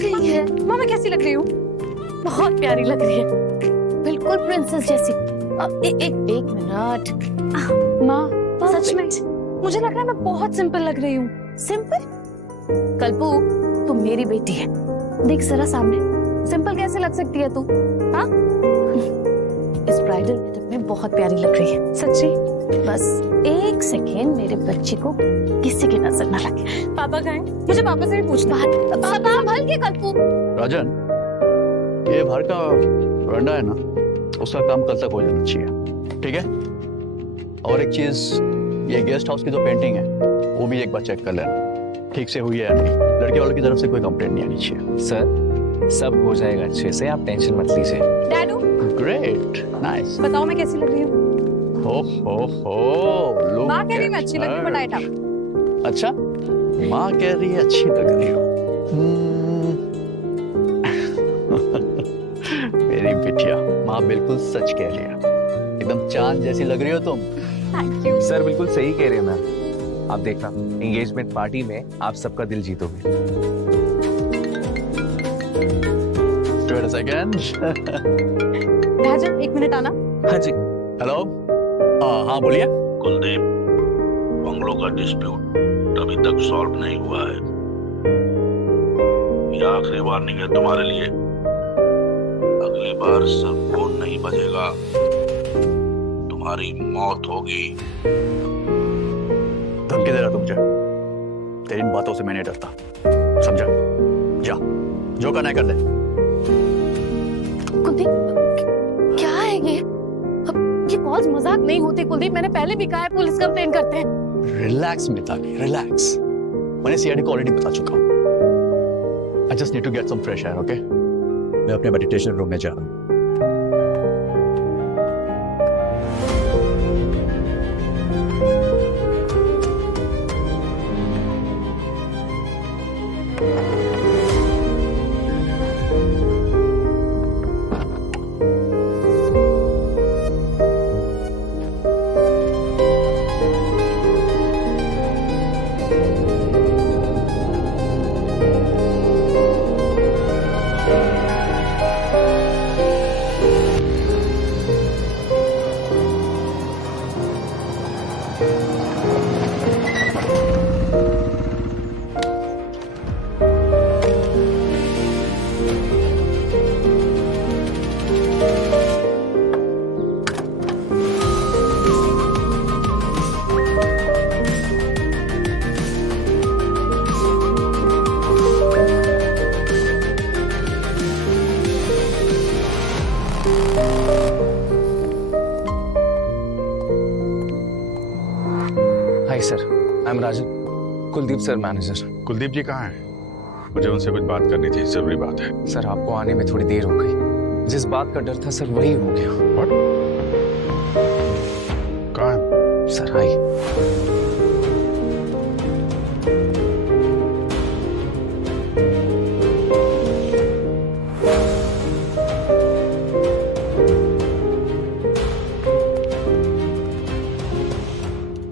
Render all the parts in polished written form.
रही है? माँ मैं कैसी लग रही हूँ? बहुत प्यारी लग रही है, बिल्कुल प्रिंसेस जैसी। एक मिनट। माँ सच में Perfect. मुझे लग रहा है मैं बहुत सिंपल लग रही हूँ। सिंपल? कल्पू, तू मेरी बेटी है, देख जरा सामने, सिंपल कैसे लग सकती है तू? हाँ? इस ब्राइडल गेटअप में बहुत प्यारी लग रही है। सच्ची? बस एक सेकेंड, मेरे बच्चे को किसी की नजर ना लगे। पापा कहाँ हैं? मुझे पापा से भी पूछना है। पापा संभल के कल्पू। राजन, ये बाहर का वरांडा है ना, उसका काम कल तक हो जाना चाहिए, ठीक है? और एक चीज, ये गेस्ट हाउस की जो पेंटिंग है वो भी एक बार चेक कर लेना, ठीक से हुई है या नहीं। लड़के वालों की तरफ से कोई कंप्लेंट नहीं आनी चाहिए। सर सब हो जाएगा अच्छे से, आप टेंशन मत लीजिए। डैडू ग्रेट, नाइस। बताओ मैं कैसी लग रही हूँ? हो माँ कह रही मैं अच्छी लग रही हूँ, बट आई डाउट। अच्छा, माँ कह रही है अच्छी लग रही हो। मेरी बिटिया, माँ बिल्कुल सच कह रही है, एकदम चांद जैसी लग रही हो तुम। Thank you. सर बिल्कुल सही कह रहे हैं मैम। आप देखना, एंगेजमेंट पार्टी में आप सबका दिल जीतोगे। Wait a second. राजन एक मिनट आना। हाँ जी। हेलो, हाँ बोलिए। कुलदीप, बंगलों का डिस्प्यूट अभी तक सॉल्व नहीं हुआ है। ये आखिरी वार्निंग है तुम्हारे लिए। अगली बार सिर्फ फोन नहीं बजेगा, तुम्हारी मौत होगी। धमकी दे रहा तू मुझे? तेरी इन बातों से मैं नहीं डरता, समझा? जा, जो करना है कर ले। कुलदीप, क्या है ये? अब ये कॉल्स मजाक नहीं होते कुलदीप, मैंने पहले भी कहा है पुलिस कंप्लेन करते हैं। Relax Mitali, relax. मैंने सीआईडी को ऑलरेडी बता चुका हूँ। I just need to get some fresh air, okay? मैं अपने मेडिटेशन रूम में जा रहा हूँ। Hi sir, I am Rajan, Kuldeep sir manager. Kuldeep ji कहाँ हैं? मुझे उनसे कुछ बात करनी थी, जरूरी बात है। सर आपको आने में थोड़ी देर हो गई, जिस बात का डर था सर वही हो गया। What? कहाँ है? सर आइए।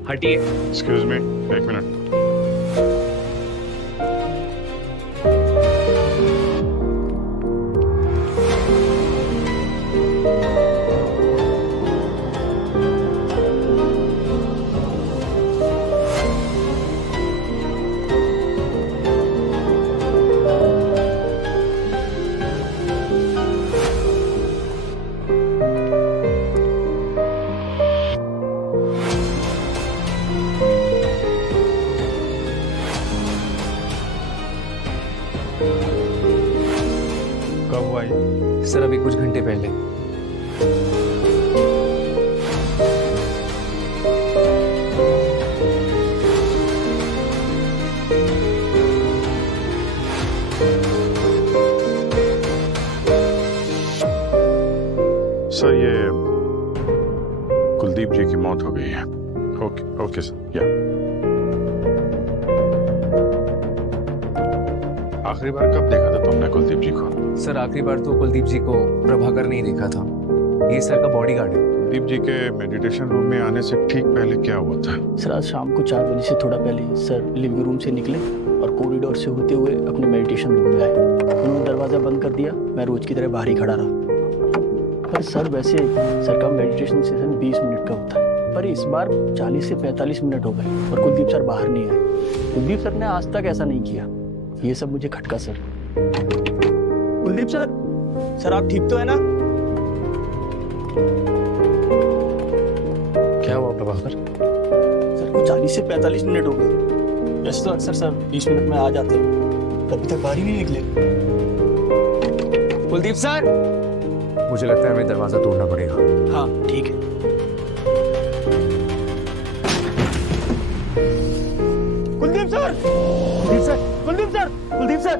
हटिए। एक्सक्यूज मी, एक मिनट। कब हुआ ये? सर अभी कुछ घंटे पहले। सर ये कुलदीप जी की मौत हो गई है। ओके ओके सर, या आखिरी बार कब देखा था तुमने कुलदीप जी को? सर आखिरी बार तो कुलदीप जी को प्रभाकर नहीं देखा था, ये सर का बॉडीगार्ड है। कुलदीप जी के मेडिटेशन रूम में आने से ठीक पहले क्या हुआ था? सर आज शाम को 4 बजे से थोड़ा पहले सर लिविंग रूम से निकले और कॉरिडोर से होते हुए अपने मेडिटेशन रूम में आए। उन्होंने दरवाज़ा बंद कर दिया। मैं रोज की तरह बाहर ही खड़ा रहा। पर सर वैसे सर का मेडिटेशन सेशन 20 मिनट का होता है, पर इस बार 40 से 45 मिनट हो गए और कुलदीप सर बाहर नहीं आए। कुलदीप सर ने आज तक ऐसा नहीं किया। ये सब मुझे खटका सर। कुलदीप सर आप ठीक तो है ना? क्या हुआ प्रभाकर? सर को 40 से 45 मिनट हो गए। वैसे तो अक्सर सर 20 मिनट में आ जाते हैं, अभी तक बाहर ही नहीं निकले। कुलदीप सर, मुझे लगता है हमें दरवाजा तोड़ना पड़ेगा। हाँ ठीक है। Kuldeep sir, Kuldeep sir, Kuldeep sir, Kuldeep sir,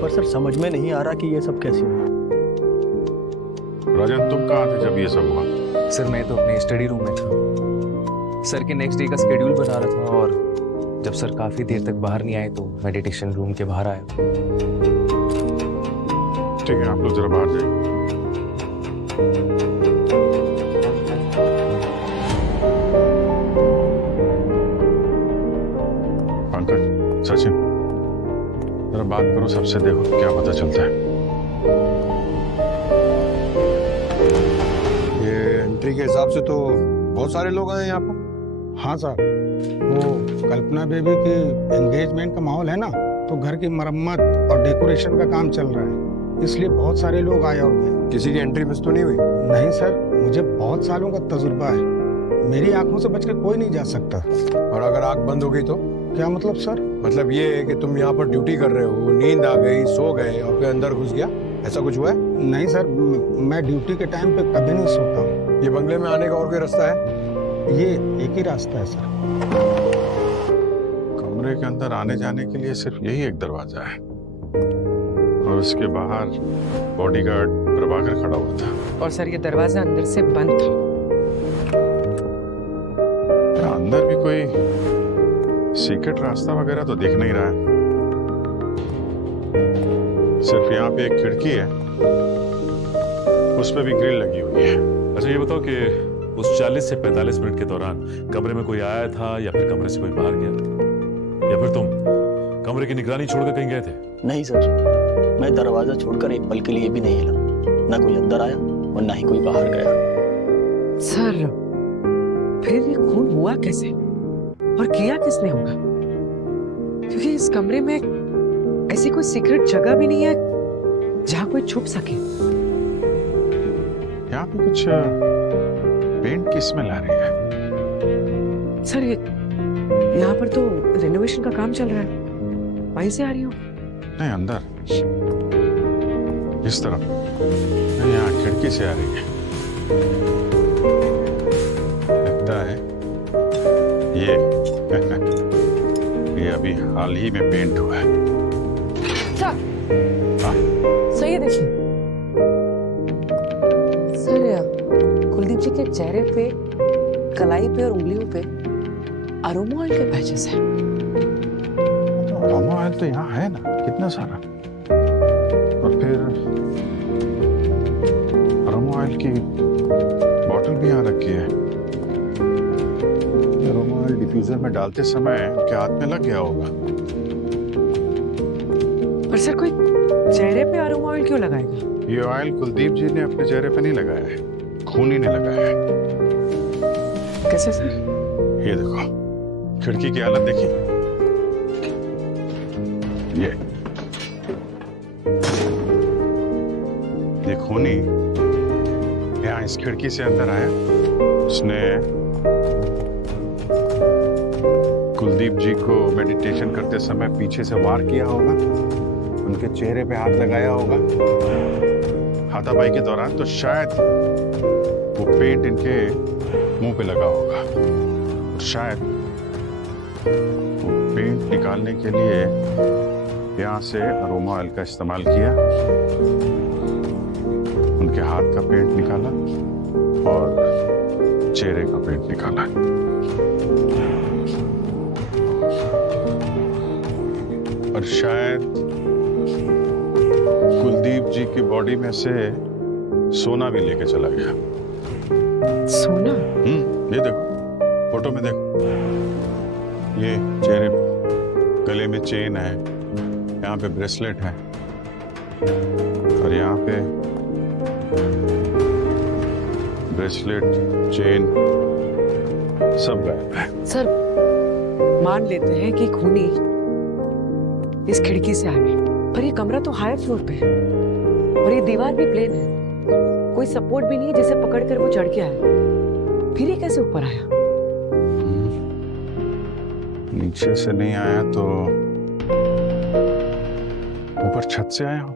पर सर समझ में नहीं आ रहा कि ये सब कैसे हुआ। राजन, तुम कहाँ थे जब ये सब हुआ? सर मैं तो अपने स्टडी रूम में था। सर के नेक्स्ट डे का स्केड्यूल बना रहा था और जब सर काफी देर तक बाहर नहीं आए तो मेडिटेशन रूम के बाहर आया। ठीक है, आप लोग जरा बाहर जाइए। पंकज, सचिन, जरा बात करो सबसे, देखो क्या पता चलता है। ये एंट्री के हिसाब से तो बहुत सारे लोग आए यहाँ पर। हाँ सर, वो कल्पना बेबी की एंगेजमेंट का माहौल है ना, तो घर की मरम्मत और डेकोरेशन का काम चल रहा है, इसलिए बहुत सारे लोग आए और गए। किसी की एंट्री मिस तो नहीं हुई? नहीं सर, मुझे बहुत सालों का तजुर्बा है, मेरी आंखों से बचकर कोई नहीं जा सकता। और अगर आंख बंद हो गई तो? क्या मतलब सर? मतलब ये है कि तुम यहाँ पर ड्यूटी कर रहे हो, नींद आ गई, सो गए और फिर अंदर घुस गया, ऐसा कुछ हुआ है? नहीं सर, मैं ड्यूटी के टाइम पे कभी नहीं सोता हूँ। ये बंगले में आने का और कोई रास्ता है? ये एक ही रास्ता है सर। कमरे के अंदर आने जाने के लिए सिर्फ यही एक दरवाजा है और उसके बाहर बॉडीगार्ड प्रभाकर खड़ा हुआ था। और सर ये दरवाजा अंदर से बंद था। अंदर भी कोई सीक्रेट रास्ता वगैरह तो दिख नहीं रहा है। सिर्फ यहाँ पे एक खिड़की है, उस पे भी ग्रिल लगी हुई है। अच्छा ये बताओ कि उस 40 से 45 मिनट के दौरान कमरे में कोई आया था या फिर कमरे से कोई बाहर गया, या फिर तुम कमरे की निगरानी छोड़कर कहीं गए थे? नहीं सर, मैं दरवाजा छोड़कर एक पल के लिए भी नहीं हिला। ना कोई अंदर आया और ना ही कोई बाहर गया। सर फिर ये खून हुआ कैसे और किया किसने होगा? क्योंकि इस कमरे में ऐसी कोई सीक्रेट जगह भी नहीं है जहाँ कोई छुप सके। यहाँ पे कुछ पेंट की स्मेल आ रही है। सर ये यहाँ पर तो रेनोवेशन का काम चल रहा है, वहीं से आ रही हो? नहीं, अंदर इस तरफ नहीं, यहाँ खिड़की से आ रही है। लगता है ये अभी हाल ही में पेंट हुआ है। सर ये देखिए सर, कुलदीप जी के चेहरे पे, कलाई पे और उंगलियों पे अरोमा ऑयल के पैचेस हैं। अरोमा ऑयल तो यहाँ है ना, कितना सारा। और फिर अरोमा ऑयल की बोतल भी यहाँ रखी है। अरोमा ऑयल डिफ्यूजर में डालते समय उनके हाथ में लग गया होगा। पर सर कोई चेहरे पे अरोमा ऑयल क्यों लगाएगा? ये ऑयल कुलदीप जी ने अपने चेहरे पे नहीं लगाया है, खूनी ने लगाया है। कैसे सर? ये देखो, खिड़की की हालत देखिए। ये खूनी यहाँ इस खिड़की से अंदर आया, उसने कुलदीप जी को मेडिटेशन करते समय पीछे से वार किया होगा, उनके चेहरे पे हाथ लगाया होगा। हाथापाई के दौरान तो शायद वो पेंट इनके मुंह पे लगा होगा और शायद वो पेंट निकालने के लिए यहाँ से अरोमा ऑयल का इस्तेमाल किया, उनके हाथ का पेंट निकाला और चेहरे का पेंट निकाला। और शायद कुलदीप जी की बॉडी में से सोना भी लेके चला गया। सोना? ये देखो, फोटो में देखो, ये चेहरे पे, गले में चेन है, यहाँ पे ब्रेसलेट है और यहाँ पे ब्रेसलेट, चेन सब गायब है। सर मान लेते हैं कि खूनी इस खिड़की से आए, पर ये कमरा तो हायर फ्लोर पे है और ये दीवार भी प्लेन है, कोई सपोर्ट भी नहीं जिसे पकड़कर वो चढ़ के आए। फिर ये कैसे ऊपर आया? नीचे से नहीं आया तो ऊपर छत से आया हो।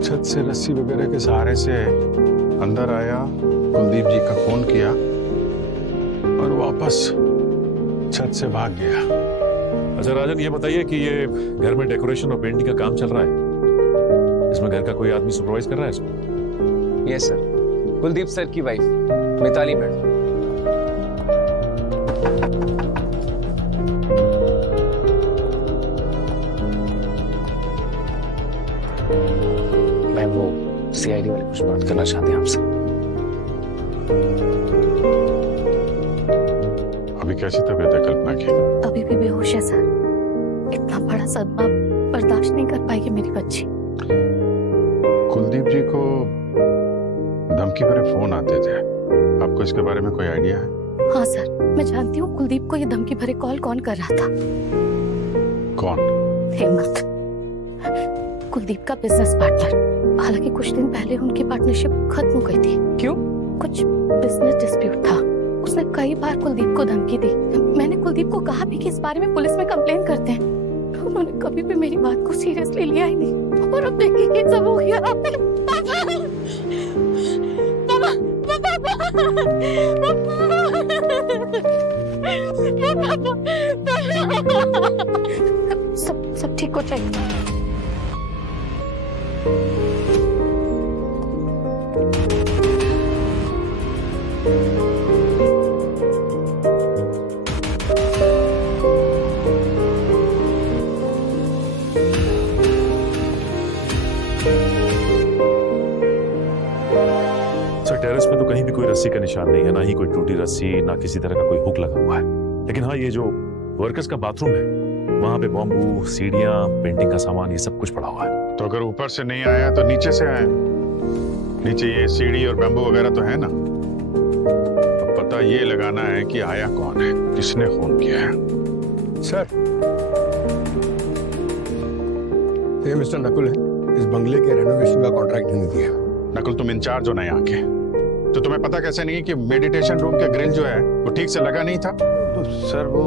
छत से रस्सी वगैरह के सहारे से अंदर आया, कुलदीप जी का फोन किया और वापस छत से भाग गया। अच्छा राजन, ये बताइए कि ये घर में डेकोरेशन और पेंटिंग का काम चल रहा है, इसमें घर का कोई आदमी सुपरवाइज कर रहा है इसको? यस सर, कुलदीप सर की वाइफ मिताली मैडम। मैम वो सीआईडी वाले कुछ बात करना चाहते हैं आपसे। अभी कैसी तबीयत है कल्पना की? अभी भी बेहोश है सर। इतना बड़ा सदमा बर्दाश्त नहीं कर पाएगी मेरी बच्ची। कुलदीप जी को धमकी भरे फोन आते थे, आपको इसके बारे में कोई आइडिया है? हाँ सर, मैं जानती हूँ कुलदीप को ये धमकी भरे कॉल कौन कर रहा था। कौन? हेमंत, कुलदीप का बिजनेस पार्टनर। हालांकि कुछ दिन पहले उनकी पार्टनरशिप खत्म हो गई थी। क्यों? कुछ बिजनेस डिस्प्यूट था। उसने कई बार कुलदीप को धमकी दी। मैंने कुलदीप को कहा भी कि इस बारे में पुलिस में कंप्लेन करते हैं, उन्होंने कभी भी मेरी बात को सीरियसली लिया ही नहीं। और अब देखिए ये सब हो गया। सब ठीक हो जाएगा। टेरेस पे तो कहीं भी कोई रस्सी का निशान नहीं है, ना ही कोई टूटी रस्सी, ना किसी तरह का कोई हुक लगा हुआ है। लेकिन हाँ, ये जो वर्कर्स का बाथरूम है, वहां पे बॉम्बू, सीढ़ियां, पेंटिंग का सामान, ये सब कुछ पड़ा हुआ है। तो अगर ऊपर से नहीं आया तो नीचे से आया। नीचे ये सीढ़ी और बैम्बू वगैरह तो है ना, तो पता ये लगाना है कि आया कौन है, किसने फोन किया है। सर, ये मिस्टर नकुल है, इस बंगले के रेनोवेशन का कॉन्ट्रैक्ट इन्होंने दिया। नकुल, तुम इंचार्ज हो ना यहाँ के, तो तुम्हें पता कैसे नहीं कि मेडिटेशन रूम का ग्रिल जो है वो ठीक से लगा नहीं था? तो सर वो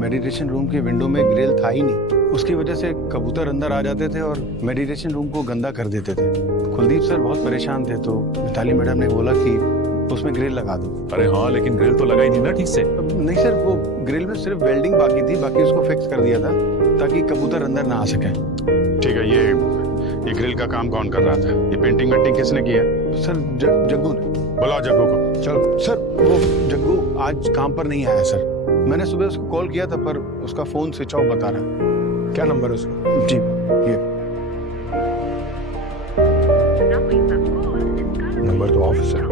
मेडिटेशन रूम की विंडो में ग्रिल था ही नहीं, उसकी वजह से कबूतर अंदर आ जाते थे और मेडिटेशन रूम को गंदा कर देते थे। कुलदीप सर बहुत परेशान थे, तो मिताली मैडम ने बोला कि उसमें ग्रिल लगा दो। अरे हाँ, लेकिन ग्रिल तो लगा ही नहीं ना ठीक से। नहीं सर, वो ग्रिल में सिर्फ वेल्डिंग बाकी थी, बाकी उसको फिक्स कर दिया था ताकि कबूतर अंदर ना आ सके। ठीक है, ये ग्रिल का काम कौन कर रहा था? ये पेंटिंग वेंटिंग किसने किया? सर जग्गू ने। बुलाओ जग्गू को। चलो सर, वो जग्गू आज काम पर नहीं आया सर। मैंने सुबह उसको कॉल किया था पर उसका फोन स्विच ऑफ बता रहा है। क्या नंबर है उसका? जी ये नंबर तो ऑफ है सर।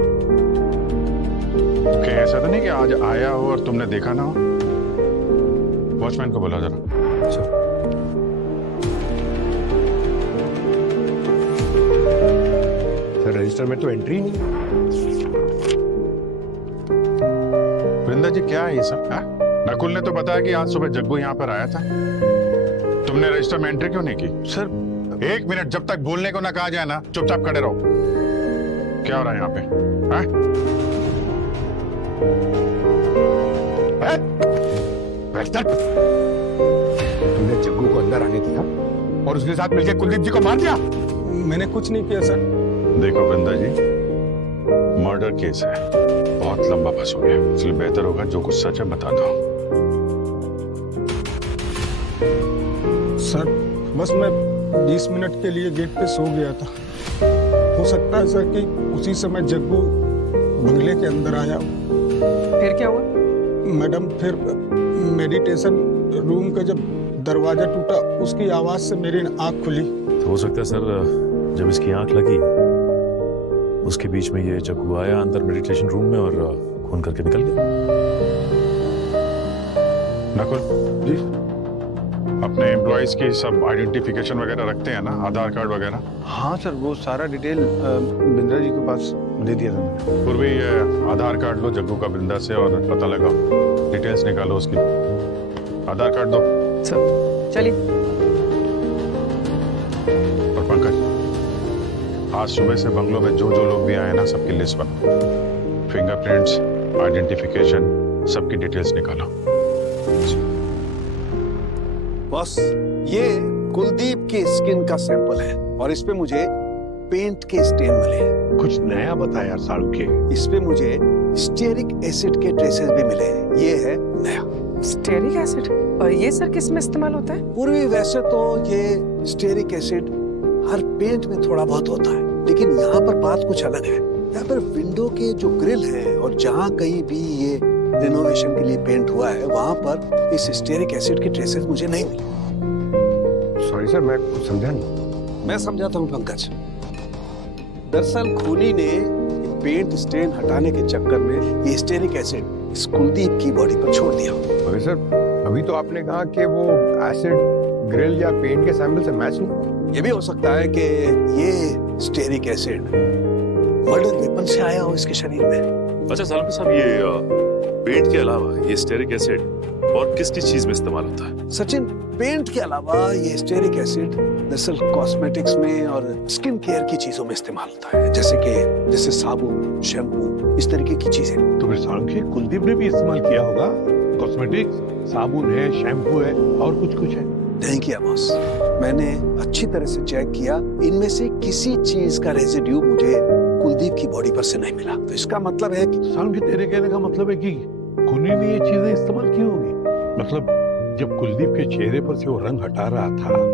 कहीं ऐसा तो नहीं कि आज आया हो और तुमने देखा ना हो? वॉचमैन को बुला जरा। सर रजिस्टर में तो एंट्री नहीं। वृंदा जी, क्या है ये सब? नकुल ने तो बताया कि आज सुबह जग्गू यहाँ पर आया था। तुमने रजिस्टर में एंट्री क्यों नहीं की? सर 1 मिनट, जब तक बोलने को ना कहा जाए ना, चुपचाप खड़े रहो। क्या हो रहा है यहाँ पे? तुमने जग्गू को अंदर आने दिया और उसके साथ मिलकर कुलदीप जी को मार दिया? मैंने कुछ नहीं किया सर। देखो वृंदा जी, मर्डर केस है, बहुत लंबा फंस हो गया, इसलिए बेहतर होगा जो कुछ सच है बता दो। सर बस मैं 20 मिनट के लिए गेट पे सो गया था। हो सकता है सर कि उसी समय जग्गू बंगले के अंदर आया। फिर क्या हुआ? मैडम फिर मेडिटेशन रूम का जब दरवाजा टूटा उसकी आवाज से मेरी आंख खुली। तो हो सकता है सर जब इसकी आंख लगी उसके बीच में ये जग्गू आया अंदर मेडिटेशन रूम में और खून करके निकल गया। नकुल जी, अपने एम्प्लॉयज की सब आइडेंटिफिकेशन वगैरह रखते हैं ना, आधार कार्ड वगैरह? हाँ सर, वो सारा डिटेल बिंद्रा जी के पास दे दिया था मैंने। पूर्वी ये आधार कार्ड लो जग्गू का बिंदा से और पता लगाओ, डिटेल्स निकालो उसकी। आधार कार्ड दो। सर चलिए। और पंकज, आज सुबह से बंगलों में जो जो लोग भी आए ना सबकी लिस्ट बनाओ, फिंगरप्रिंट्स, आइडेंटिफिकेशन, सबकी डिटेल्स निकालो। बॉस, ये कुलदीप की स्किन का सैंपल है और इस पे मुझे पेंट के स्टेन मिले हैं। कुछ नया बता यार सारू के। इस पे मुझे स्टेरिक एसिड के ट्रेसेस भी मिले हैं। ये है नया स्टेरिक एसिड। और ये सर किस में इस्तेमाल होता है? पूर्वी वैसे तो ये स्टेरिक एसिड हर पेंट में थोड़ा बहुत होता है, लेकिन यहाँ पर बात कुछ अलग है। यहाँ पर विंडो के जो ग्रिल है और जहाँ कहीं भी ये रिनोवेशन के लिए पेंट हुआ है वहां पर इस स्टेरिक एसिड के ट्रेसेस मुझे नहीं मिले। सॉरी सर, मैं कुछ समझा नहीं। मैं समझाता हूँ पंकज। दरअसल खूनी ने पेंट स्टेन हटाने के चक्कर में ये स्टेरिक एसिड इस कुलदीप की बॉडी पर छोड़ दिया। अरे सर, अभी तो आपने कहा कि वो एसिड ग्रिल या पेंट के सैंपल से मैच नहीं। ये भी हो सकता है कि ये स्टेरिक एसिड मर्डर वेपन से आया हो इसके शरीर में। अच्छा सालम साहब, ये पेंट के अलावा ये स्टेरिक एसिड और किस किस चीज में इस्तेमाल होता है? सचिन, पेंट के अलावा ये स्टेरिक एसिड दरअसल कॉस्मेटिक्स में और स्किन केयर की चीजों में इस्तेमाल होता है, जैसे साबुन, शैम्पू, इस तरीके की चीजें। तो फिर सारू के कुलदीप ने भी इस्तेमाल किया होगा। कॉस्मेटिक्स, साबुन है, शैम्पू है और कुछ है। नहीं किया बॉस, मैंने अच्छी तरह से चेक किया, इनमें से किसी चीज का रेजिड्यू मुझे कुलदीप की बॉडी पर से नहीं मिला। तो इसका मतलब है कि सारू के तेरे कहने का मतलब है कि खूनी ने ये चीजें इस्तेमाल की होगी। मतलब जब कुलदीप के चेहरे पर से वो रंग हटा रहा था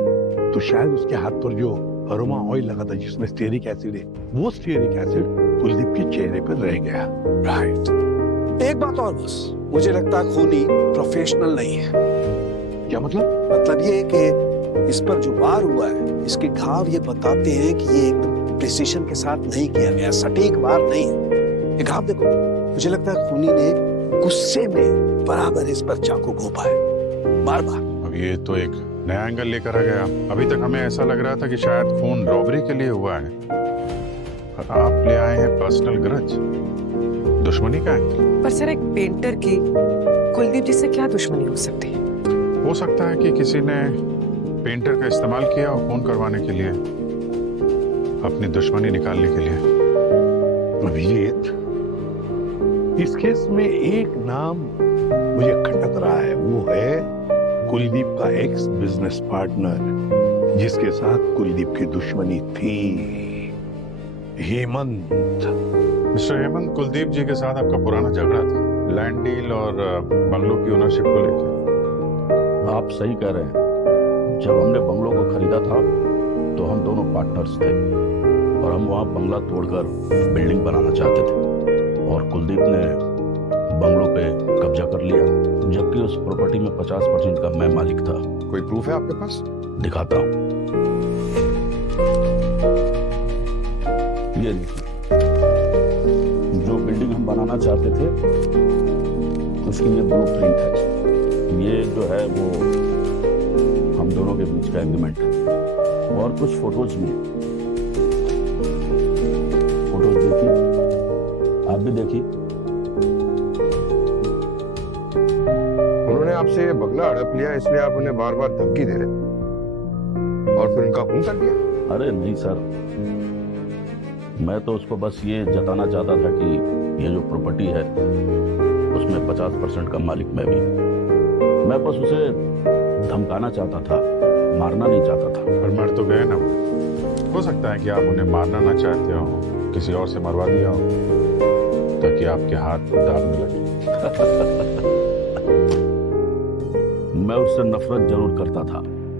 तो शायद उसके हाथ पर जो अरोमा ऑयल लगा था जिसमें स्टेरिक एसिड है, वो स्टेरिक एसिड कुलदीप के चेहरे पर रह गया। राइट। एक बात और बॉस, मुझे लगता है खूनी प्रोफेशनल नहीं है। क्या मतलब? मतलब ये कि इस पर जो वार हुआ है, इसके घाव ये बताते हैं कि ये एकदम प्रिसीजन के साथ नहीं किया गया, सटीक वार नहीं है। ये घाव देखो, मुझे लगता है खूनी ने गुस्से में बराबर इस पर चाकू घोंपा है, बार बार। अब ये तो एक नया एंगल लेकर आ गया। अभी तक हमें ऐसा लग रहा था कि शायद खून रॉबरी के लिए हुआ है, पर आप ले आए हैं पर्सनल ग्रज, दुश्मनी का एंगल। पर सर, एक पेंटर की कुलदीप जी से क्या दुश्मनी हो सकती है? हो सकता है कि किसी ने पेंटर का इस्तेमाल किया हो खून करवाने के लिए, अपनी दुश्मनी निकालने के लिए। अभिजीत, इस केस में एक नाम मुझे खटक रहा है, वो है कुलदीप का एक्स बिजनेस पार्टनर जिसके साथ कुलदीप की दुश्मनी थी, हेमंत। मिस्टर हेमंत, कुलदीप जी के साथ आपका पुराना झगड़ा था लैंड डील और बंगलों की ओनरशिप को लेकर। आप सही कह रहे हैं। जब हमने बंगलों को खरीदा था तो हम दोनों पार्टनर्स थे और हम वहाँ बंगला तोड़कर बिल्डिंग बनाना चाहते थे और कुलदीप ने बंगलों पे कब्जा कर लिया, जबकि उस प्रॉपर्टी में 50% का मैं मालिक था। कोई प्रूफ है आपके पास? दिखाता हूँ। ये देखिए, जो बिल्डिंग हम बनाना चाहते थे उसकी ये ब्लूप्रिंट है। ये जो है वो हम दोनों के बीच का एग्रीमेंट है और कुछ फोटोज भी हैं। फोटोज देखिए, आप भी देखिए। उन्होंने आपसे बंगला हड़प लिया इसलिए आप उन्हें बार बार धमकी दे रहे और फिर उनका खून कर दिया? अरे नहीं सर, मैं तो उसको बस ये जताना चाहता था कि ये जो प्रॉपर्टी है उसमें 50% का मालिक मैं भी। मैं बस उसे धमकाना चाहता था, मारना नहीं चाहता था। पर मर तो गए ना वो। हो सकता है कि आप उन्हें मारना ना चाहते हो, किसी और से मरवा दिया हो ताकि आपके हाथ दाग में लगे। मैं उससे नफरत जरूर करता था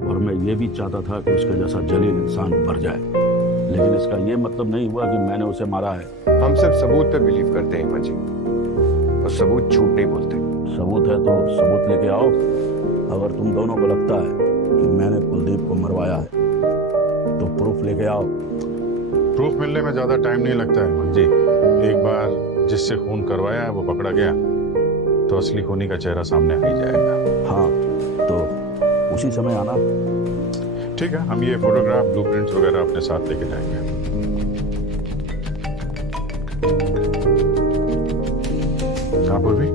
और मैं ये भी चाहता था कि उसके जैसा जलील इंसान मर जाए, लेकिन इसका ये मतलब नहीं हुआ कि मैंने उसे मारा है। हम सिर्फ सबूत पे बिलीव करते हैं हिम्मत जी, और सबूत झूठ नहीं बोलते। सबूत है तो सबूत लेके आओ। अगर तुम दोनों को लगता है कि मैंने कुलदीप को मरवाया है तो प्रूफ लेके आओ। प्रूफ मिलने में ज्यादा टाइम नहीं लगता है हेमंत जी। एक बार जिससे खून करवाया है वो पकड़ा गया तो असली खूनी का चेहरा सामने आ ही जाएगा। हाँ, तो उसी समय आना। ठीक है, हम ये फोटोग्राफ, ब्लूप्रिंट्स वगैरह अपने साथ लेके जाएंगे। कहाँ पूर्वी?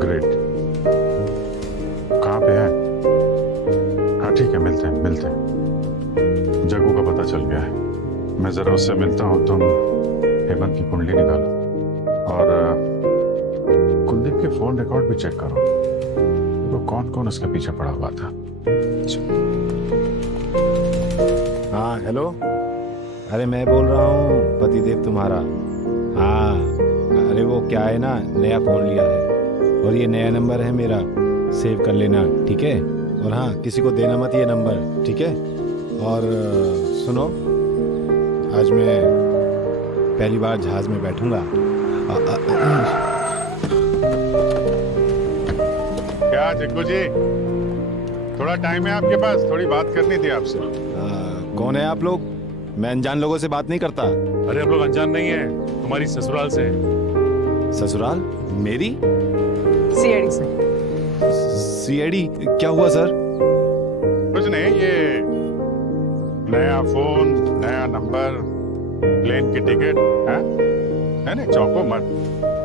ग्रेट। कहाँ पे है? हाँ ठीक है, मिलते हैं। जग्गू का पता चल गया है, मैं जरा उससे मिलता हूँ। तुम हेमंत की कुंडली निकालो और कुलदीप के फोन रिकॉर्ड भी चेक करो, वो कौन कौन उसके पीछे पड़ा हुआ था। हाँ हेलो, अरे मैं बोल रहा हूँ पतिदेव तुम्हारा। हाँ अरे वो क्या है ना, नया फ़ोन लिया है और ये नया नंबर है मेरा, सेव कर लेना ठीक है। और हाँ, किसी को देना मत ये नंबर, ठीक है। और सुनो, आज मैं पहली बार जहाज़ में बैठूंगा। क्या जग्गू जी, थोड़ा टाइम है आपके पास? थोड़ी बात करनी थी आपसे। कौन है आप लोग? मैं अनजान लोगों से बात नहीं करता। अरे हम लोग अनजान नहीं है, तुम्हारी ससुराल से हैं। ससुराल? मेरी? सीआईडी से। सीआईडी? क्या हुआ सर? कुछ नहीं, ये नया फोन, नया नंबर, प्लेन की टिकट है ना, चौंको मत।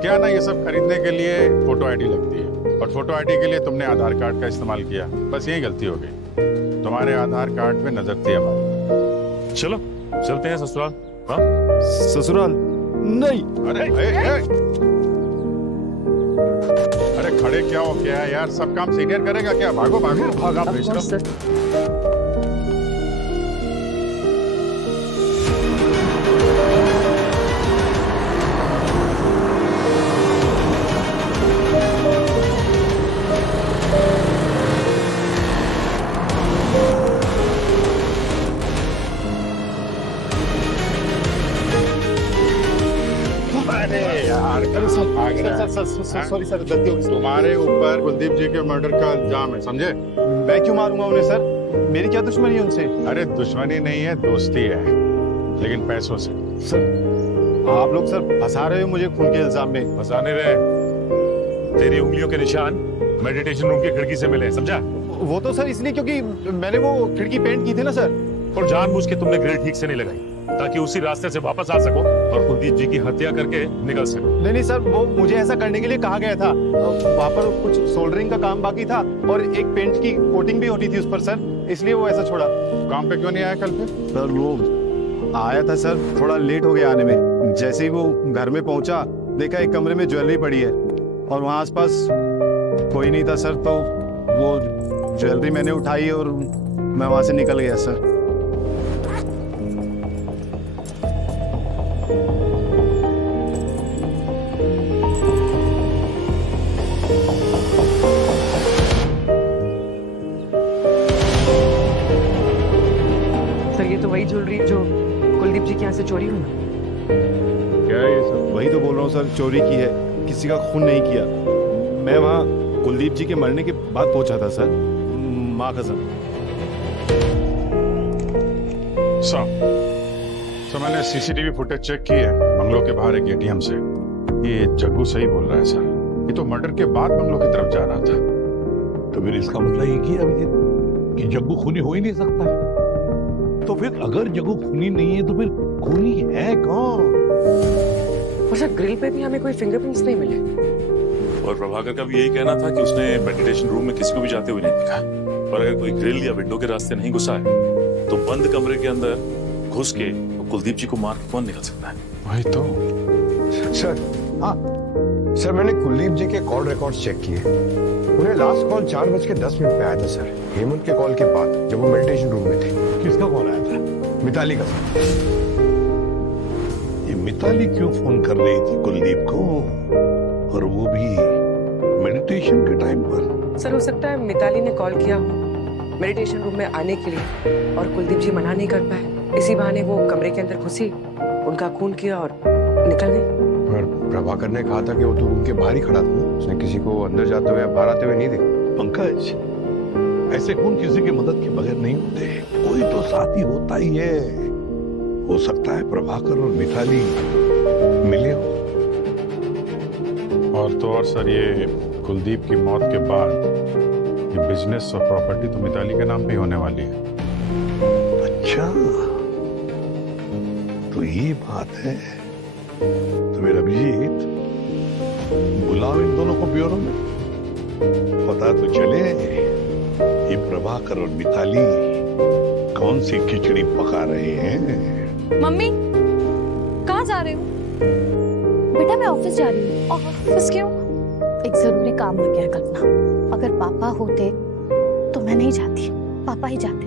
क्या ना, ये सब खरीदने के लिए फोटो आईडी लगती है और फोटो आईडी के लिए तुमने आधार कार्ड का इस्तेमाल किया, बस यही गलती हो गई। तुम्हारे आधार कार्ड पे नजर थी हमारी। चलो चलते हैं ससुराल। हाँ? ससुराल? नहीं। अरे खड़े क्या हो गया है यार, सब काम सीनियर करेगा क्या? भागो भागा सॉरी सर, गलती हो गई। तुम्हारे ऊपर कुलदीप जी के मर्डर का इल्जाम है, समझे? मैं क्यों मारूंगा उन्हें सर? मेरी क्या दुश्मनी है उनसे? अरे दुश्मनी नहीं है, दोस्ती है, लेकिन पैसों से। सर आप लोग सर फंसा रहे हो मुझे खून के इल्जाम में। फंसाने रहे, तेरी उंगलियों के निशान मेडिटेशन रूम की खिड़की से मिले, समझा? वो तो सर इसलिए क्योंकि मैंने वो खिड़की पेंट की थी ना सर। और जानबूझ के तुमने ग्रिल ठीक से नहीं लगाई ताकि उसी रास्ते से वापस आ सको और कुलदीप जी की हत्या करके निकल सको। नहीं सर, वो मुझे ऐसा करने के लिए कहा गया था। वहाँ पर कुछ सोल्डरिंग का काम बाकी था और एक पेंट की कोटिंग भी होनी थी उस पर सर, इसलिए वो ऐसा छोड़ा। काम पे क्यों नहीं आया कल फिर? सर वो आया था सर, थोड़ा लेट हो गया आने में। जैसे ही वो घर में पहुंचा, देखा एक कमरे में ज्वेलरी पड़ी है और वहाँ आसपास कोई नहीं था सर, तो वो ज्वेलरी मैंने उठाई और मैं वहाँ से निकल गया सर। सर ये तो वही ज्वेलरी जो कुलदीप जी के यहाँ से चोरी हुई। क्या है ये सब? वही तो बोल रहा हूँ सर, चोरी की है, किसी का खून नहीं किया। मैं वहाँ कुलदीप जी के मरने के बाद पहुंचा था सर, माँ कसम। सर मैंने सीसीटीवी फुटेज चेक की है बंगलों के बाहर एक एटीएम से। ये जग्गू सही बोल रहा है सर, ये तो मर्डर के बाद बंगलों की तरफ जा रहा था। तो फिर इसका मतलब ये किया कि जग्गू खूनी हो ही नहीं सकता। तो फिर अगर जग्गू खूनी नहीं है तो फिर खूनी है कौन? और सर ग्रिल पे भी हमें कोई फिंगरप्रिंट्स नहीं मिले। और प्रभाकर का भी यही कहना था कि उसने मेडिटेशन रूम में किसी को भी जाते हुए नहीं देखा। और अगर कोई ग्रिल या विंडो के रास्ते नहीं घुसा है तो बंद कमरे के अंदर घुस के कुलदीप जी को मार के कौन निकल सकता है? वही तो सर। हाँ सर, मैंने कुलदीप जी के कॉल रिकॉर्ड्स चेक किए। उन्हें लास्ट कॉल 4:10 पे आया था सर, हेमंत के कॉल के बाद, जब वो मेडिटेशन रूम में थे। किसका कॉल आया था? मिताली का सर। ये मिताली क्यों फोन कर रही थी कुलदीप को, और वो भी मेडिटेशन के टाइम पर? सर हो सकता है मिताली ने कॉल किया हो मेडिटेशन रूम में आने के लिए और कुलदीप जी मना नहीं कर पाए, इसी बहाने वो कमरे के अंदर घुसी, उनका खून किया और निकल गई। पर प्रभाकर ने कहा था कि वो तो रूम के बाहर ही खड़ा था ना, उसने किसी को अंदर जाते हुए या बाहर आते हुए नहीं देखा। पंकज, ऐसे खून किसी की मदद के बगैर नहीं होते, कोई तो साथी होता ही है। हो सकता है प्रभाकर और मिताली मिले हो। और तो और सर, ये कुलदीप की मौत के बाद ये बिजनेस और प्रॉपर्टी तो मिताली के नाम पे ही होने वाली है। अच्छा, तो ये बात है। तो फिर अभिजीत, बुलाओ इन दोनों को ब्यूरो में, पता तो चले ये प्रभाकर और मिताली कौन सी खिचड़ी पका रहे हैं। मम्मी कहाँ जा रहे हो? बेटा मैं ऑफिस जा रही हूँ। ऑफिस क्यों? एक जरूरी काम आ गया है कल्पना। अगर पापा होते तो मैं नहीं जाती, पापा ही जाते।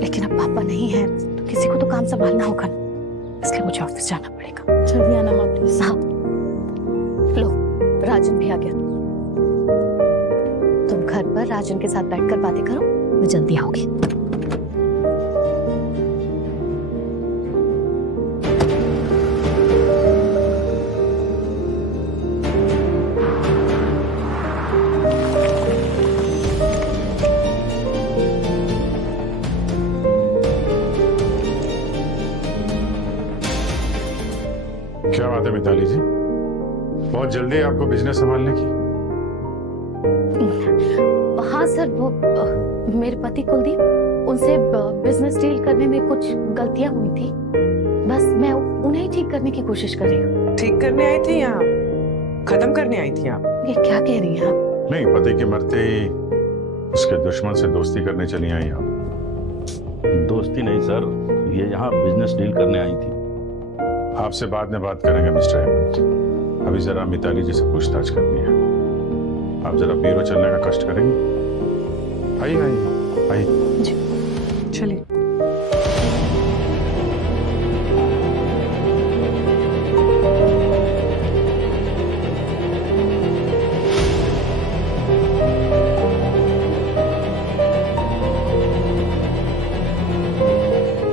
लेकिन अब पापा नहीं है तो किसी को तो काम संभालना होगा ना, इसलिए मुझे ऑफिस जाना पड़ेगा। जल्दी आना माँ प्लीज। हाँ, लो राजन भी आ गया। तुम घर पर राजन के साथ बैठकर बातें करो, मैं जल्दी आऊंगी। क्या बात है मिताली जी, बहुत जल्दी है आपको बिजनेस संभालने की। हाँ सर, वो मेरे पति कुलदीप, उनसे बिजनेस डील करने में कुछ गलतियां हुई थी, बस मैं उन्हें ही ठीक करने की कोशिश कर रही हूँ। ठीक करने आई थी या खत्म करने आई थी आप? ये क्या कह रही हैं आप? नहीं, पति के मरते ही उसके दुश्मन से दोस्ती करने चली आई आप। दोस्ती नहीं सर, ये यहाँ बिजनेस डील करने आई थी। आपसे बाद में बात करेंगे मिस्टर हेमंत, अभी जरा मिताली जी से पूछताछ करनी है। आप जरा ब्यूरो चलने का कष्ट करेंगे? आइए आइए आइए। चलिए।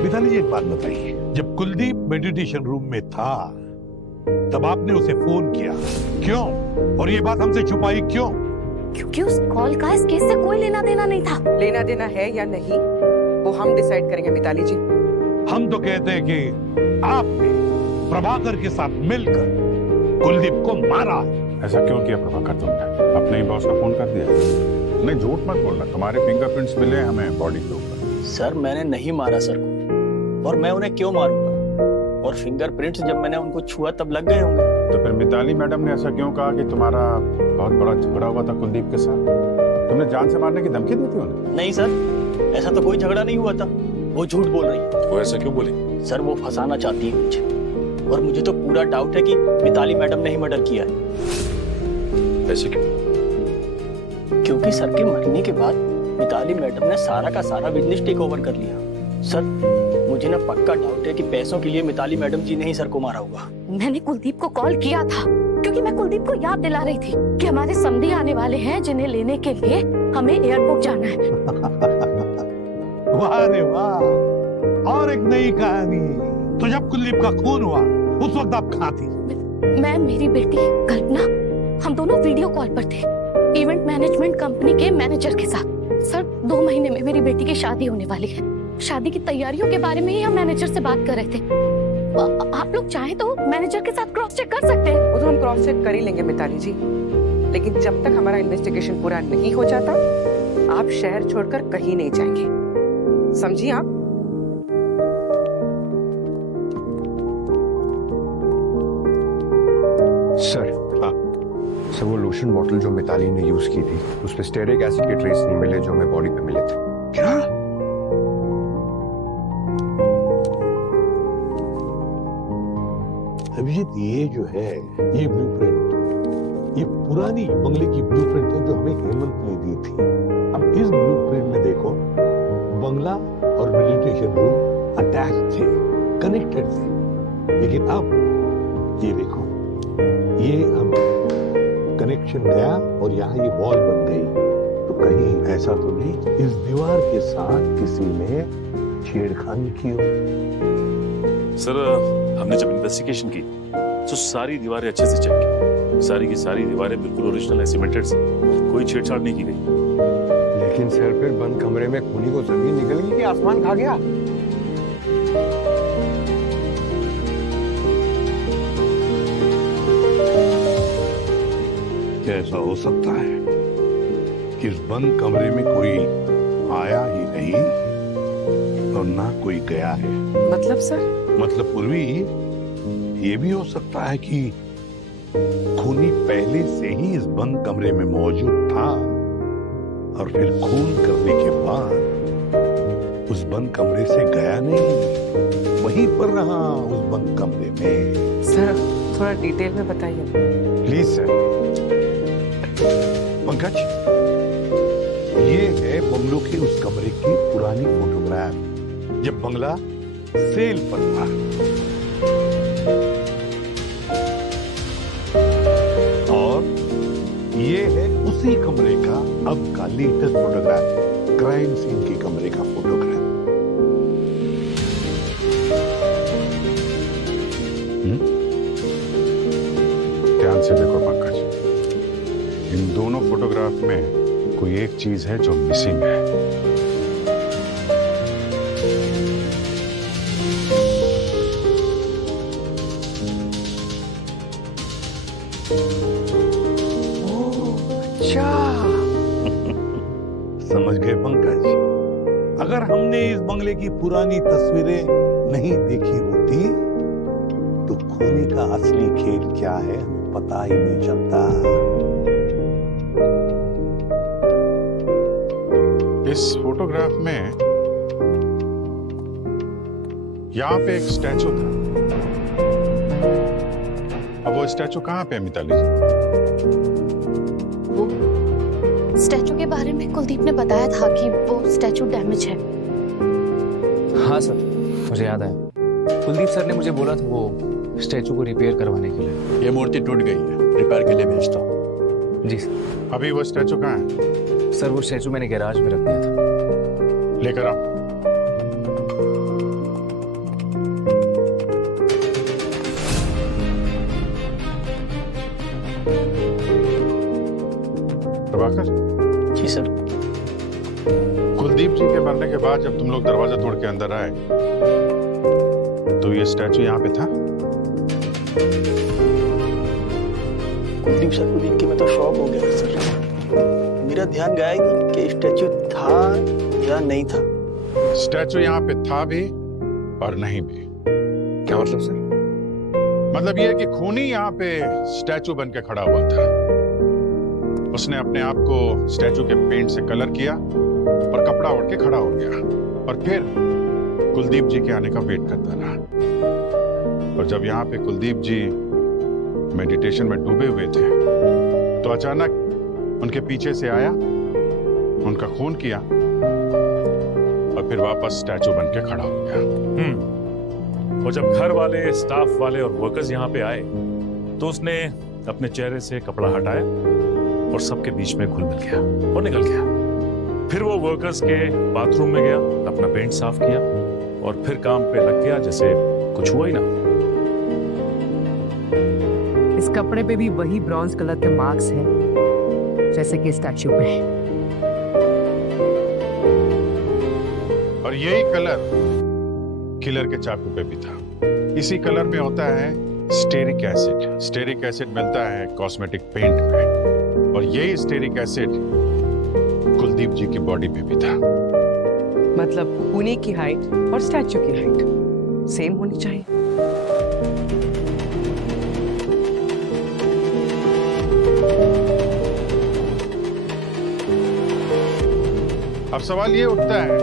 मिताली जी, एक बात बताइए, जब कुलदीप मेडिटेशन रूम में था तब आपने उसे फोन किया क्यों, और ये बात हमसे छुपाई क्यों? क्योंकि उस कॉल का इस केस से कोई लेना देना नहीं था। लेना देना है या नहीं वो हम डिसाइड करेंगे मिताली जी। हम तो कहते हैं कि आपने प्रभाकर के साथ मिलकर कुलदीप को मारा। ऐसा क्यों किया प्रभाकर तुमने? अपने ही बॉस को फोन कर दिया? नहीं, झूठ मत बोलना, तुम्हारे फिंगरप्रिंट्स मिले हमें बॉडी के ऊपर। सर मैंने नहीं मारा सर को, और मैं उन्हें क्यों मारूंगा? और फिंगरप्रिंट्स जब मैंने उनको छुआ तब लग गए होंगे। तो फिर मिताली मैडम ने ऐसा क्यों कहा कि तुम्हारा बहुत बड़ा झगड़ा हुआ था कुलदीप के साथ? तुमने जान से मारने की धमकी दी थी उन्हें? नहीं सर, ऐसा तो कोई झगड़ा नहीं हुआ था, वो झूठ बोल रही है। वो ऐसा क्यों बोले? सर वो फंसाना चाहती है मुझे, और मुझे तो पूरा डाउट है कि मिताली मैडम ने ही मर्डर किया है। ऐसे क्यों? क्योंकि सर के मरने के बाद मिताली मैडम ने सारा का सारा बिजनेस टेक ओवर कर लिया। सर मुझे ना पक्का डाउट है कि पैसों के लिए मिताली मैडम जी ने ही सर को मारा होगा। मैंने कुलदीप को कॉल किया था क्योंकि मैं कुलदीप को याद दिला रही थी कि हमारे समधी आने वाले हैं जिन्हें लेने के लिए हमें एयरपोर्ट जाना है। वाह रे वाह, और एक नई कहानी। तो जब कुलदीप का खून हुआ उस वक्त आप कहाँ थी? मैं, मेरी बेटी कल्पना, हम दोनों वीडियो कॉल पर थे इवेंट मैनेजमेंट कंपनी के मैनेजर के साथ। सर 2 महीने में मेरी बेटी की शादी होने वाली है। शादी की तैयारियों के बारे में ही हम मैनेजर से बात कर रहे थे। आप लोग चाहें तो मैनेजर के साथ क्रॉस चेक कर सकते हैं। वो तो हम क्रॉस चेक कर ही लेंगे मिताली जी, लेकिन जब तक हमारा इन्वेस्टिगेशन पूरा नहीं हो जाता आप शहर छोड़कर कहीं नहीं जाएंगे, समझिए आप? सर, सर वो लोशन बॉटल जो मिताली ने यूज की थी उस पे स्टेरिक एसिड के ट्रेस नहीं मिले जो हमें बॉडी पे मिले थे। क्या? अभिजीत, ये जो है ये ब्लूप्रिंट, ये पुरानी बंगले की ब्लूप्रिंट है जो हमें हेमंत ने दी थी। अब इस ब्लूप्रिंट में देखो, बंगला और मेडिटेशन रूम अटैच थे, कनेक्टेड थे, लेकिन अब ये देखो, ये अब कनेक्शन गया और यहाँ ये वॉल बन गई। तो कहीं ऐसा तो नहीं इस दीवार के साथ किसी ने छेड़खानी की हो? सर हमने जब इन्वेस्टिगेशन की तो सारी दीवारें अच्छे से चेक की, सारी की सारी दीवारें बिल्कुल ओरिजिनल है, सीमेंटेड से, कोई छेड़छाड़ नहीं की गई। लेकिन सर फिर बंद कमरे में खूनी को जमीन निकल गई कि आसमान खा गया? क्या ऐसा हो सकता है कि इस बंद कमरे में कोई आया ही नहीं और ना कोई गया है? मतलब सर? मतलब पूर्वी, ये भी हो सकता है कि खूनी पहले से ही इस बंद कमरे में मौजूद था और फिर खून करने के बाद उस बंद कमरे से गया नहीं, वहीं पर रहा उस बंद कमरे में। सर थोड़ा डिटेल में बताइए प्लीज सर। पंकज, ये है बंगलों के उस कमरे की पुरानी फोटोग्राफ जब बंगला सेल पर था। और ये है उसी कमरे का अब का लेटेस्ट फोटोग्राफ, क्राइम सीन के कमरे का फोटोग्राफ। ध्यान से देखो पंकज, इन दोनों फोटोग्राफ में कोई एक चीज है जो मिसिंग है। अच्छा। समझ गए पंकज? अगर हमने इस बंगले की पुरानी तस्वीरें नहीं देखी होती तो खूनी का असली खेल क्या है हमें पता ही नहीं चलता। इस फोटोग्राफ में यहां पे एक स्टैचू था। अब वो स्टैचू कहां पे है मिताली जी? स्टैचू के बारे में कुलदीप ने बताया था कि वो स्टैचू डैमेज है। हाँ सर, मुझे याद आया, कुलदीप सर ने मुझे बोला था वो स्टैचू को रिपेयर करवाने के लिए। ये मूर्ति टूट गई है, रिपेयर के लिए भेजता हूँ। जी सर। अभी वो स्टैचू कहां है? सर वो स्टैचू मैंने गैराज में रख दिया था। लेकर आओ। प्रभाकर जी सर। कुलदीप जी के मरने के बाद जब तुम लोग दरवाजा तोड़ के अंदर आए तो ये स्टैचू यहाँ पे था? कुलदीप सर को देख के मैं तो शॉक हो गया सर। मेरा ध्यान गया ही नहीं कि स्टैचू था या नहीं था। स्टैचू यहाँ पे था भी और नहीं भी। क्या मतलब सर? मतलब ये है कि खूनी यहाँ पे स्टैचू बन के खड़ा हुआ था। उसने अपने आप को स्टैचू के पेंट से कलर किया और कपड़ा ओढ़ के खड़ा हो गया और फिर कुलदीप जी के आने का वेट करता रहा। और जब यहाँ पे कुलदीप जी मेडिटेशन में डूबे हुए थे तो अचानक उनके पीछे से आया, उनका खून किया और फिर वापस स्टैचू बन के खड़ा हो गया। और जब घर वाले, स्टाफ वाले और वर्कर्स यहाँ पे आए तो उसने अपने चेहरे से कपड़ा हटाया और सबके बीच में घुल मिल गया और निकल गया। फिर वो वर्कर्स के बाथरूम में गया, अपना पेंट साफ किया और फिर काम पे लग गया जैसे कुछ हुआ ही ना। इस कपड़े पे भी वही ब्रॉन्ज कलर के मार्क्स हैं जैसे कि स्टैचू पे। और यही कलर किलर के चाकू पे भी था। इसी कलर में होता है स्टेरिक एसिड। स्टेरिक एसिड मिलता है कॉस्मेटिक पेंट में और यही स्टेरिक एसिड कुलदीप जी की बॉडी पे भी था। मतलब खूनी की हाइट और स्टैचू की हाइट सेम होनी चाहिए। अब सवाल ये उठता है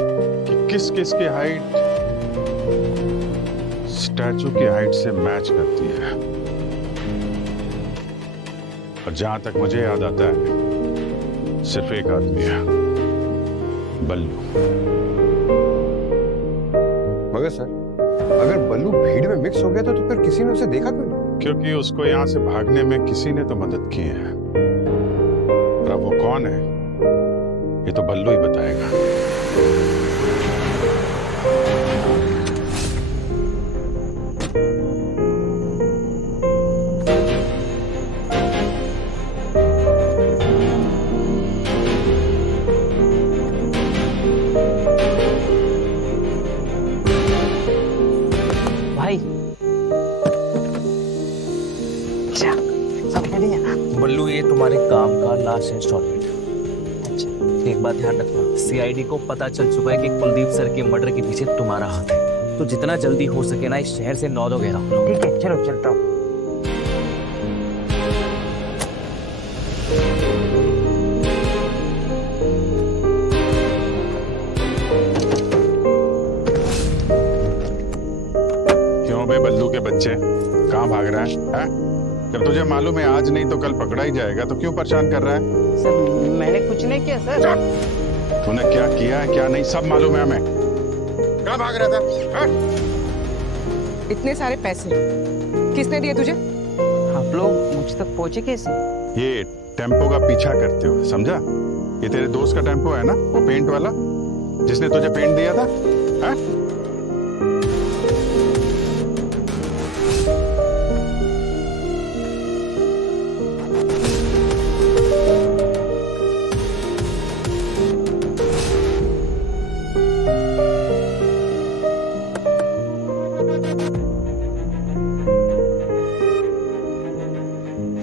कि किस किस की हाइट स्टैचू की हाइट से मैच करती है। और जहां तक मुझे याद आता है सिर्फ एक आदमी है, बल्लू। मगर सर, अगर बल्लू भीड़ में मिक्स हो गया तो फिर किसी ने उसे देखा क्यों नहीं? क्योंकि उसको यहां से भागने में किसी ने तो मदद की है। और अब वो कौन है ये तो बल्लू ही बताएगा। बल्लू, ये तुम्हारे काम का लास्ट इंस्टॉलमेंट। अच्छा, एक बात ध्यान रखना, सीआईडी को पता चल चुका है कि कुलदीप सर के मर्डर के पीछे तुम्हारा हाथ है, तो जितना जल्दी हो सके ना इस शहर से 9 घेरा लो। ठीक है, चलो चलता हूँ। क्यों बे बल्लू के बच्चे, कहाँ भाग रहा है? जब तुझे मालूम है आज नहीं तो कल पकड़ा ही जाएगा, तो क्यों परेशान कर रहा है? सर मैंने कुछ नहीं किया सर। तूने क्या किया है क्या नहीं सब मालूम है हमें। कहाँ भाग रहा था? हाँ? इतने सारे पैसे किसने दिए तुझे? आप लोग मुझ तक पहुंचे कैसे? ये टेम्पो का पीछा करते हुए, समझा? ये तेरे दोस्त का टेम्पो है ना, वो पेंट वाला जिसने तुझे पेंट दिया था? हाँ?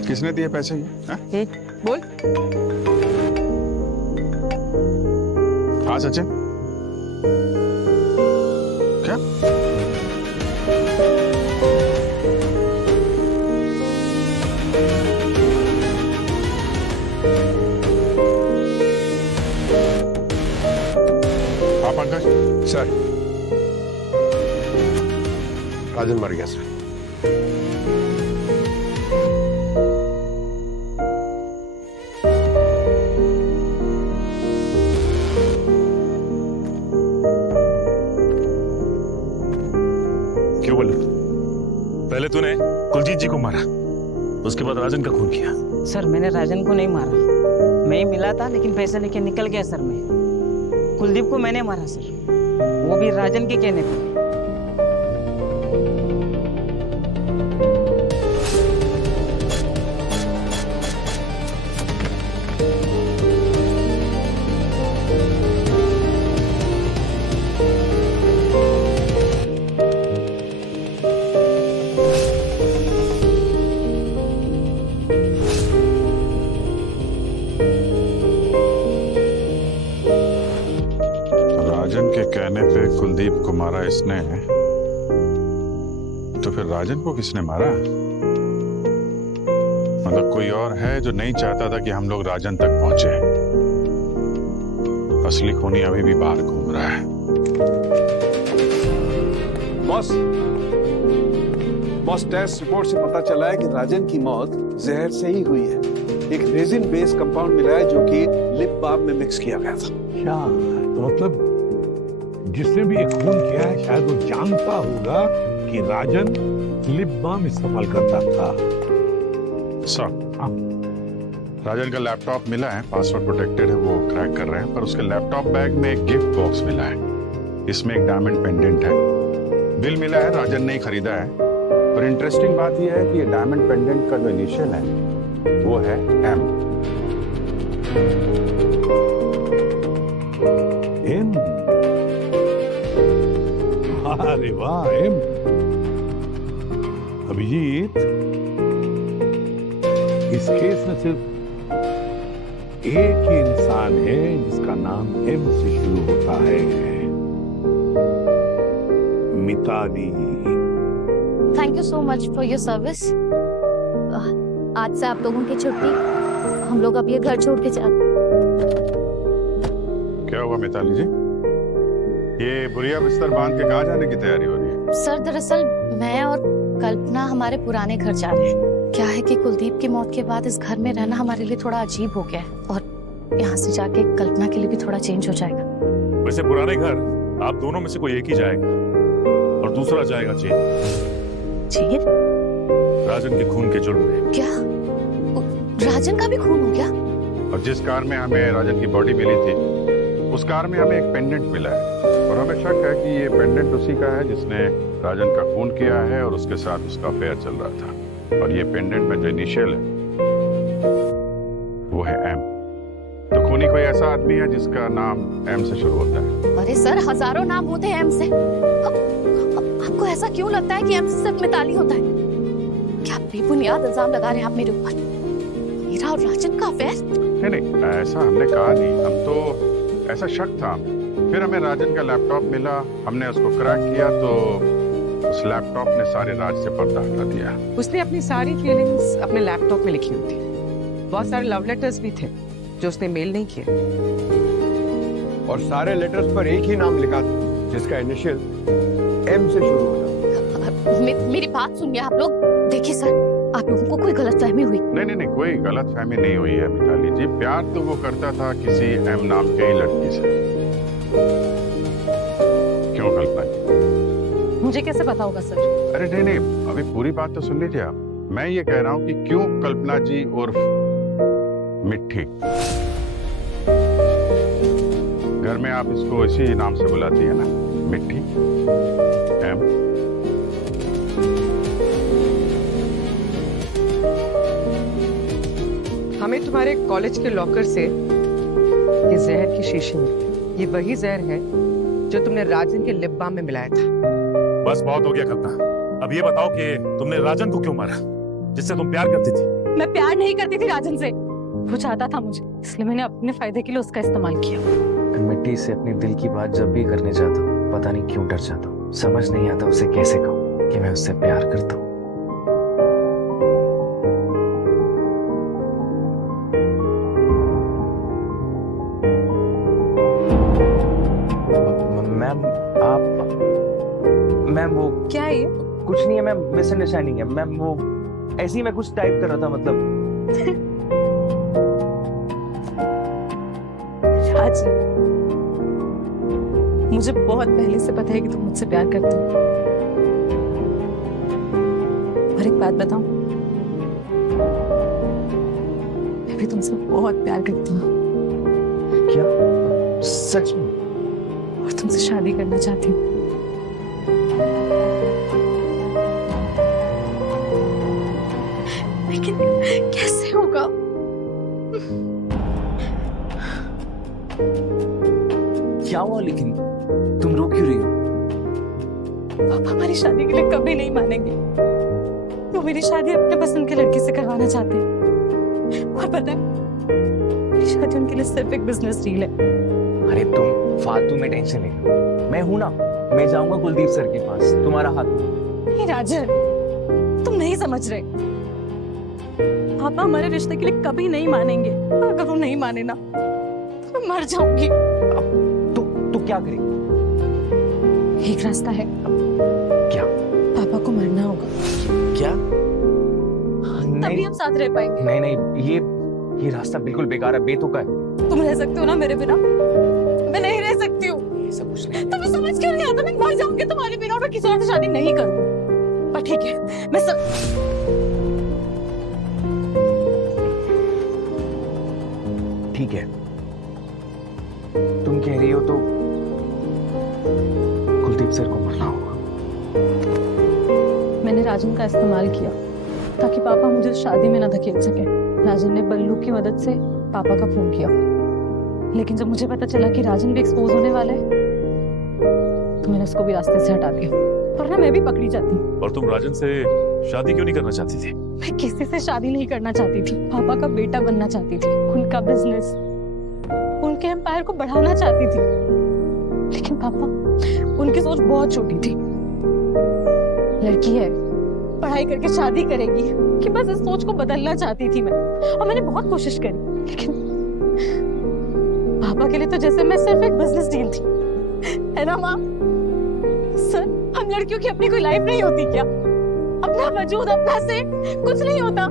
किसने दिए पैसे ये? हाँ? बोल। हाँ सचिन, क्या? हाँ पंकज। सर, राजन मर गया सर। क्यों बोले? पहले तूने कुलजीत जी को मारा, उसके बाद राजन का खून किया। सर मैंने राजन को नहीं मारा, मैं ही मिला था लेकिन पैसे लेके निकल गया सर। मैं कुलदीप को मैंने मारा सर, वो भी राजन के कहने पर। राजन के कहने पे कुलदीप को मारा इसने, तो फिर राजन को किसने मारा? मतलब कोई और है जो नहीं चाहता था कि हम लोग राजन तक पहुंचे। असली खूनी अभी भी बाहर घूम रहा है। बॉस, टेस्ट रिपोर्ट से पता चला है कि राजन की मौत जहर से ही हुई है। एक रेजिन बेस्ड कंपाउंड मिला है जो कि लिप बाम में मिक्स किया गया था। क्या तो मतलब जिसने भी ये खून किया है शायद वो जानता होगा कि राजन लिप बाम इस्तेमाल करता था। सर, राजन का लैपटॉप मिला है, पासवर्ड प्रोटेक्टेड है, वो क्रैक कर रहे हैं, पर उसके लैपटॉप बैग में एक गिफ्ट बॉक्स मिला है, इसमें एक डायमंड पेंडेंट है। बिल मिला है, राजन ने ही खरीदा है, पर इंटरेस्टिंग बात यह है कि ये डायमंड पेंडेंट का जो इनिशियल है वो है एम। एम? अरे वाह एम। अभिजीत, इस केस में सिर्फ एक ही इंसान है जिसका नाम एम से शुरू होता है, Mitali. Thank you so much for your service. आज से आप लोगों की छुट्टी, हम लोग अब ये घर छोड़ के जाते। क्या हुआ मिताली जी? ये बुढ़िया बिस्तर बांध के कहाँ जाने की तैयारी हो रही है? सर दरअसल मैं और कल्पना हमारे पुराने घर जा रहे हैं। क्या है कि कुलदीप की मौत के बाद इस घर में रहना हमारे लिए थोड़ा अजीब हो गया है, और यहाँ से जाके कल्पना के लिए भी थोड़ा चेंज हो जाएगा। वैसे पुराने घर आप दोनों में से कोई एक ही जाएगा और दूसरा जाएगा जेल। जेल? राजन के खून के जुर्म में। क्या राजन का भी खून हो गया? और जिस कार में हमें राजन की बॉडी मिली थी उस कार में हमें एक पेंडेंट मिला है, और हमें शक है कि ये पेंडेंट उसी का है जिसने राजन का खून किया है और उसके साथ उसका अफेयर चल रहा था। और ये पेंडेंट में जो इनिशियल है वो है एम। तो खूनी कोई ऐसा आदमी है जिसका नाम एम से शुरू होता है। अरे सर, हजारों नाम होते हैं एम से। आपको ऐसा क्यों लगता है कि एम से सिर्फ मिताली होता है? क्या बेबुनियाद इल्जाम लगा रहे हैं आप मेरे ऊपर? मेरा और राजन का अफेयर? नहीं नहीं, ऐसा हमने कहा नहीं, हम तो ऐसा शक था। फिर हमें राजन का लैपटॉप मिला, हमने उसको क्रैक किया तो उस लैपटॉप ने सारे राज से पर्दा हटा दिया। उसने अपनी सारी फीलिंग्स अपने लैपटॉप में लिखी हुई थी। बहुत सारे लव लेटर्स भी थे जो उसने मेल नहीं किए, और सारे लेटर्स पर एक ही नाम लिखा था जिसका इनिशियल एम से शुरू होता। मेरी बात सुनिए आप लोग। देखिए सर, आप लोगों को कोई गलतफहमी हुई? नहीं नहीं नहीं, कोई गलतफहमी नहीं हुई है मिताली जी। प्यार तो वो करता था किसी एम नाम के ही लड़की से। क्यों कल्पना जी? मुझे कैसे पता होगा सर? अरे नहीं नहीं, अभी पूरी बात तो सुन लीजिए आप। मैं ये कह रहा हूँ कि क्यों कल्पना जी उर्फ मिट्टी, घर में आप इसको इसी नाम से बुलाती है ना, मिट्टी एम। हमें तुम्हारे कॉलेज के लॉकर से ये जहर की शीशी मिली। ये वही जहर है जो तुमने राजन के लिप बाम में मिलाया था। बस बहुत हो गया कल्पना। अब ये बताओ कि तुमने राजन को क्यों मारा, जिससे तुम प्यार करती थी? मैं प्यार नहीं करती थी राजन से, वो चाहता था मुझे, इसलिए मैंने अपने फायदे के लिए उसका इस्तेमाल किया। मिट्टी से अपने दिल की बात जब भी करने जाता हूँ, पता नहीं क्यों डर जाता हूँ। समझ नहीं आता उसे कैसे कहूँ कि मैं उससे प्यार करता हूँ। मैम आप, मैम वो क्या है ये? कुछ नहीं है मैम, मिसअंडरस्टैंडिंग है मैम। वो ऐसे ही मैं कुछ टाइप कर रहा था, मतलब। राज, मुझे बहुत पहले से पता है कि तुम मुझसे प्यार करते हो। और एक बात बताऊं, मैं भी तुमसे बहुत प्यार करती हूँ। क्या सच में? और तुमसे शादी करना चाहती हूँ। लेकिन कैसे होगा? क्या हुआ? लेकिन तुम रो क्यों रही हो? पापा हमारी शादी के लिए कभी नहीं मानेंगे। वो मेरी शादी अपने पसंद के लड़के से करवाना चाहते हैं। और पता है, मेरी शादी उनके लिए सिर्फ एक बिजनेस डील है। अरे तुम फालतू में टेंशन नहीं लो, मैं हूं ना। मैं जाऊंगा कुलदीप सर के पास, तुम्हारा हाथ। नहीं राजन, तुम नहीं समझ रहे। पापा हमारे रिश्ते के लिए कभी नहीं मानेंगे। अगर वो नहीं माने ना, तो मैं मर जाऊंगी। तो क्या करेंगे? एक रास्ता है। क्या? पापा को मरना होगा। क्या? तभी हम साथ रह पाएंगे। नहीं नहीं, ये रास्ता बिल्कुल बेकार है, बेतुका है। तुम रह सकते हो ना मेरे बिना? मैं नहीं रह सकती हूँ। ये सब कुछ नहीं। तुम्हें समझ क्यों नहीं आता? मैं मर जाऊंगी तुम्हारे बिना और मैं किसी और से शादी नहीं करूंगी। पर ठीक है, मैं सब ठीक है, तुम कह रही हो तो कुलदीप सर को मरना होगा। मैंने राजन का इस्तेमाल किया ताकि पापा मुझे शादी में ना धकेल सके। राजन ने बल्लू की मदद से पापा का खून किया, लेकिन जब मुझे पता चला कि राजन भी एक्सपोज होने वाला है, तो मैंने उसको भी रास्ते से हटा दिया, वरना मैं भी पकड़ी जाती। और तुम राजन से शादी क्यों नहीं करना चाहती थी? मैं किसी से शादी नहीं करना चाहती थी। पापा का बेटा बनना चाहती थी, उनका बिजनेस, उनके एम्पायर को बढ़ाना चाहती थी। लेकिन पापा, उनकी सोच बहुत छोटी थी। लड़की है, पढ़ाई करके शादी करेगी, कि बस इस सोच को बदलना चाहती थी मैं। और मैंने बहुत कोशिश करी, लेकिन पापा के लिए तो जैसे मैं सिर्फ एक बिजनेस डील थी, है ना माँ? सर, हम लड़कियों की अपनी कोई लाइफ नहीं होती क्या? अपना वजूद, अपना से कुछ नहीं होता।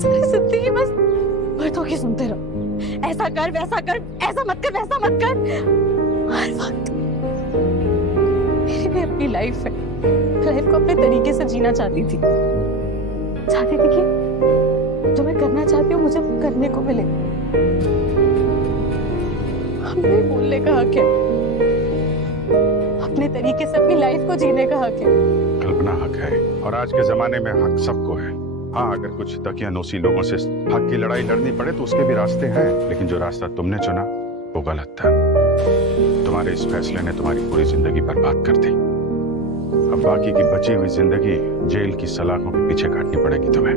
सारी जिंदगी बस मर्दों की सुनते रहो। ऐसा कर, वैसा कर, ऐसा मत कर, वैसा मत कर। हर वक्त मेरी भी अपनी लाइफ है। लाइफ को अपने तरीके से जीना चाहती थी। चाहती थी कि जो मैं करना चाहती हूँ मुझे करने को मिले। हमें बोलने का हक है, अपने तरीके से अपनी लाइफ को जीने का हक है। कल्पना हक है, और आज के जमाने में हक सबको है। हाँ, अगर कुछ दकियानूसी लोगों से हक की लड़ाई लड़नी पड़े तो उसके भी रास्ते हैं, लेकिन जो रास्ता तुमने चुना वो गलत था। तुम्हारे इस फैसले ने तुम्हारी पूरी जिंदगी बर्बाद कर दी। अब बाकी की बची हुई जिंदगी जेल की सलाखों के पीछे काटनी पड़ेगी तुम्हें।